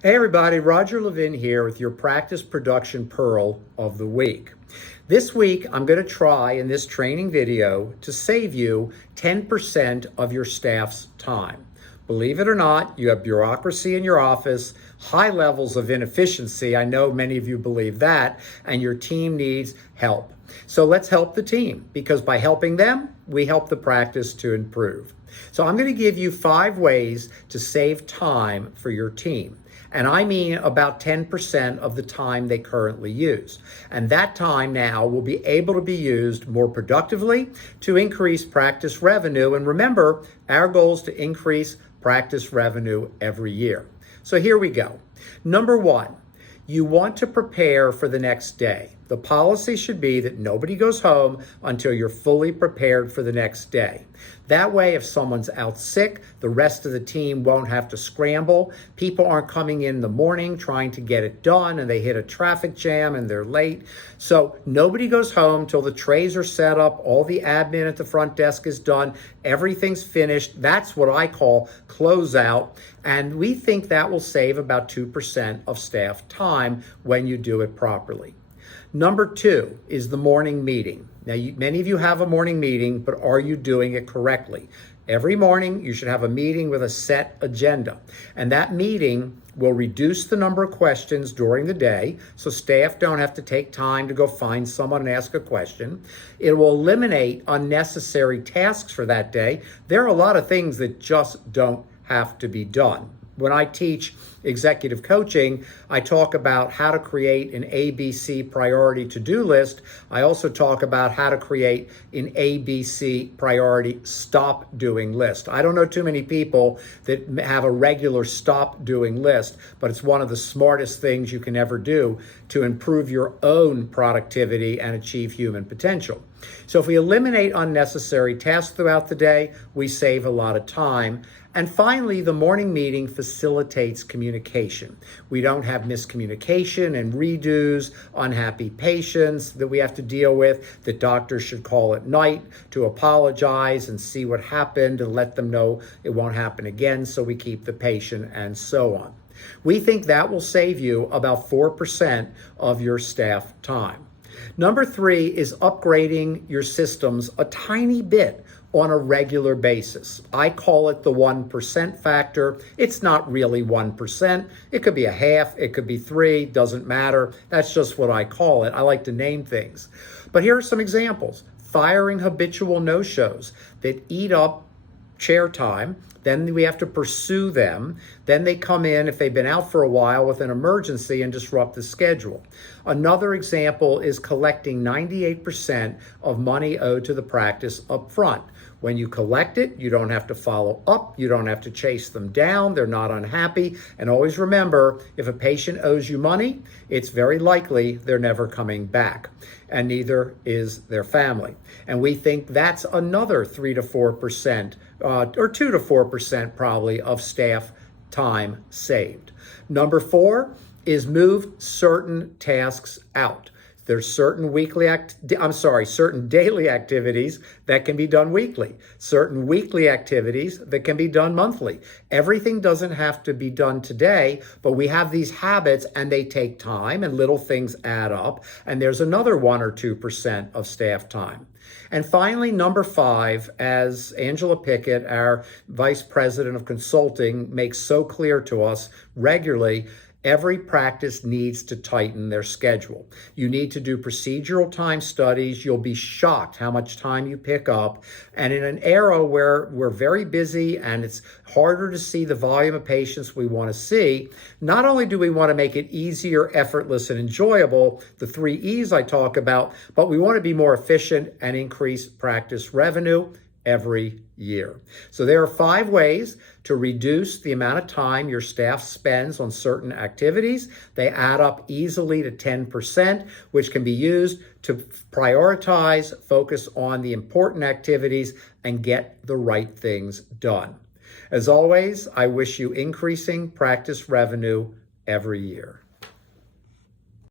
Hey everybody, Roger Levin here with your Practice Production Pearl of the Week. This week, I'm going to try in this training video to save you 10% of your staff's time. Believe it or not, you have bureaucracy in your office, high levels of inefficiency. I know many of you believe that, and your team needs help. So let's help the team, because by helping them, we help the practice to improve. So I'm going to give you 5 ways to save time for your team. And I mean about 10% of the time they currently use. And that time now will be able to be used more productively to increase practice revenue. And remember, our goal is to increase practice revenue every year. So here we go. Number 1, you want to prepare for the next day. The policy should be that nobody goes home until you're fully prepared for the next day. That way, if someone's out sick, the rest of the team won't have to scramble. People aren't coming in the morning trying to get it done and they hit a traffic jam and they're late. So nobody goes home till the trays are set up, all the admin at the front desk is done, everything's finished. That's what I call closeout. And we think that will save about 2% of staff time when you do it properly. Number 2 is the morning meeting. Now, many of you have a morning meeting, but are you doing it correctly? Every morning, you should have a meeting with a set agenda. And that meeting will reduce the number of questions during the day, so staff don't have to take time to go find someone and ask a question. It will eliminate unnecessary tasks for that day. There are a lot of things that just don't have to be done. When I teach executive coaching, I talk about how to create an ABC priority to-do list. I also talk about how to create an ABC priority stop doing list. I don't know too many people that have a regular stop doing list, but it's one of the smartest things you can ever do to improve your own productivity and achieve human potential. So if we eliminate unnecessary tasks throughout the day, we save a lot of time. And finally, the morning meeting facilitates communication. We don't have miscommunication and redos, unhappy patients that we have to deal with. The doctor should call at night to apologize and see what happened and let them know it won't happen again, so we keep the patient and so on. We think that will save you about 4% of your staff time. Number 3 is upgrading your systems a tiny bit on a regular basis. I call it the 1% factor. It's not really 1%. It could be a half, it could be 3, doesn't matter. That's just what I call it. I like to name things. But here are some examples. Firing habitual no-shows that eat up chair time. Then we have to pursue them. Then they come in if they've been out for a while with an emergency and disrupt the schedule. Another example is collecting 98% of money owed to the practice up front. When you collect it, you don't have to follow up. You don't have to chase them down. They're not unhappy. And always remember, if a patient owes you money, it's very likely they're never coming back. And neither is their family. And we think that's another 3 to 4%, or 2 to 4% probably of staff time saved. Number 4 is move certain tasks out. There's certain certain daily activities that can be done weekly, certain weekly activities that can be done monthly. Everything doesn't have to be done today, but we have these habits and they take time and little things add up. And there's another 1 or 2% of staff time. And finally, number 5, as Angela Pickett, our Vice President of Consulting, makes so clear to us regularly, every practice needs to tighten their schedule. You need to do procedural time studies. You'll be shocked how much time you pick up. And in an era where we're very busy and it's harder to see the volume of patients we want to see, not only do we want to make it easier, effortless, and enjoyable, the 3 E's I talk about, but we want to be more efficient and increase practice revenue every year. So there are 5 ways to reduce the amount of time your staff spends on certain activities. They add up easily to 10%, which can be used to prioritize, focus on the important activities, and get the right things done. As always, I wish you increasing practice revenue every year.